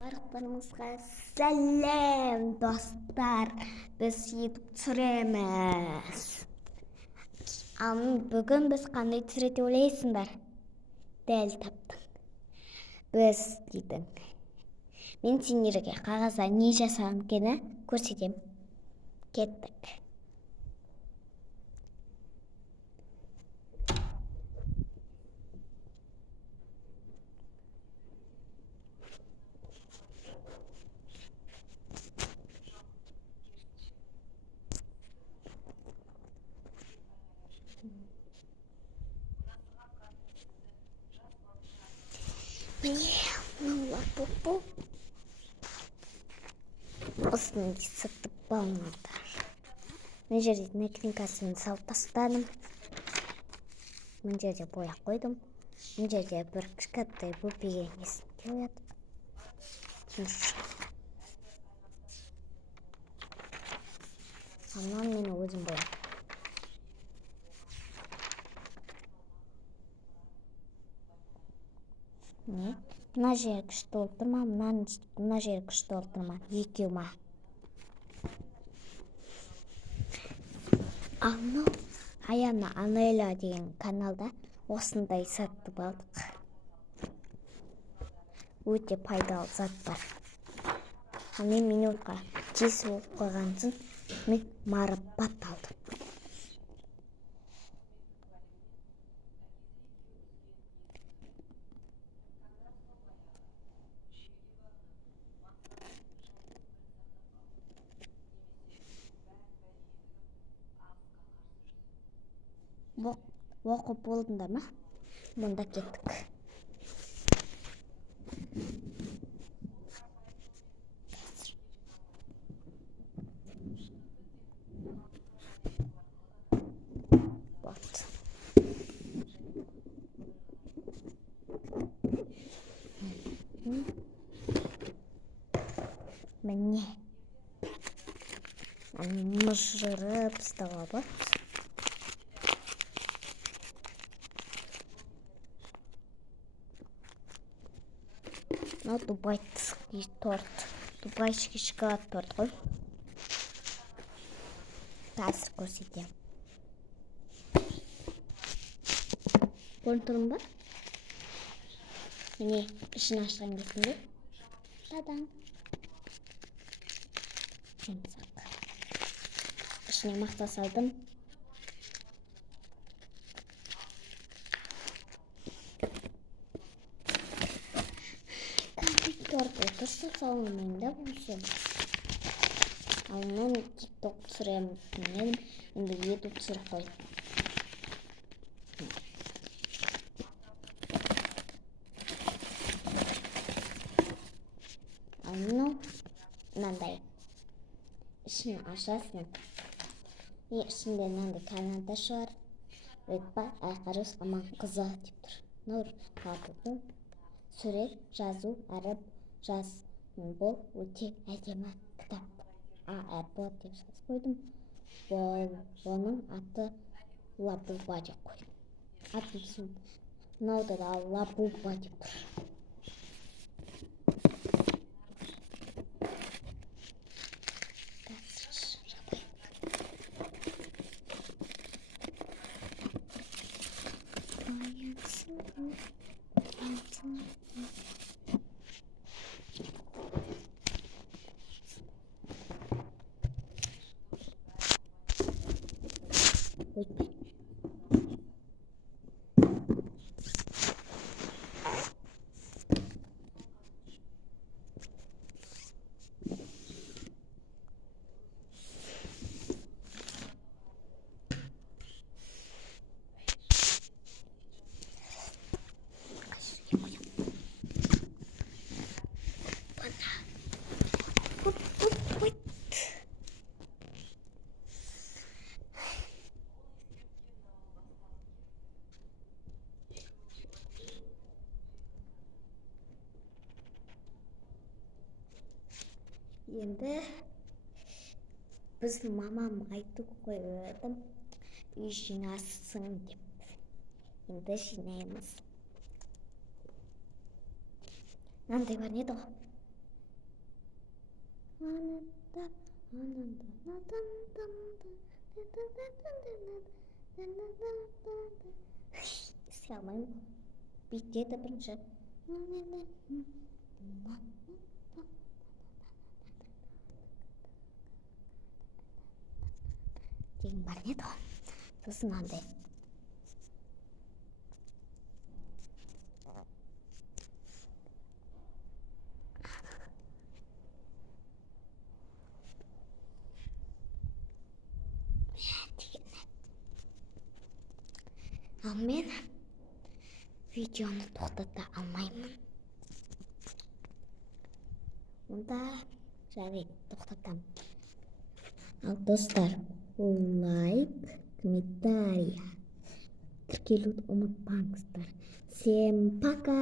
Барлықтарыңызға сәлем достар, біз YouTube түсіреміз. Бүгін біз қандай түсіреді ойлайсыңдар? Дәл таптың. Біз дейтін. Мен сендерге қағазда не жасағым екенін көрсетем. Кеттік. Міне, мынау лапу. Осыны сатып алыңыздар. Мына жерде наклейкасын салып тастадым. Мына жерде бояп қойдым. Мына жерде бір кішкентай бөпеге несін қояды. Анан мен өзім бояп. Не? Мына жері күшті болып тұр ма? Мына жері күшті болып тұр ма? Екеу ма? Анау Аяна Анайла деген каналда осындай сатып алдық. Өте пайдалы зат бар. Мен минутқа тез болып қойған соң мен марапат алдым. Оқып болдыңдар ма? Мұнда кеттік. Вот. Міне. Мұжырып ұстауға. Мынау дубайский торт. Дубайский шоколад торт қой. Қазір көрсетем. Көріп тұрмын ба? Міне, ішін ашқан кезінде. Тадан. Ішіне мақта салдым. Торт отырса салынмайын да болсын. Ал мен тикток түсіремін дедім. Енді ютуб түсіріп қойдым. Ал мынандай. Ішін ашасың. Ішінде мынандай карандаш бар. Өйтпа, айқарыс аман қызы деп тұр. Нұр қабылды. Сурет, жазу, әріп, жаз. Бұл өте әдемі кітап. Әрбот деп жазып қойдым. Оның аты Лабуба деп қойдым. Атын мынауды да Лабуба деп тұр. Енді біздің мамам айтып қойды, үй жинасың деп. Енді жинаймыз. Мынандай бар еді ғой. істей алмаймын. Бүйтеді бірінші. Деген бар еді ғой. Сосын андай. Ал мен видеоны тоқтата алмаймын. Онда жарайды, тоқтатамын. Ал достар, лайк, комментарий, тіркелуді ұмытпаңыздар. Всем пока!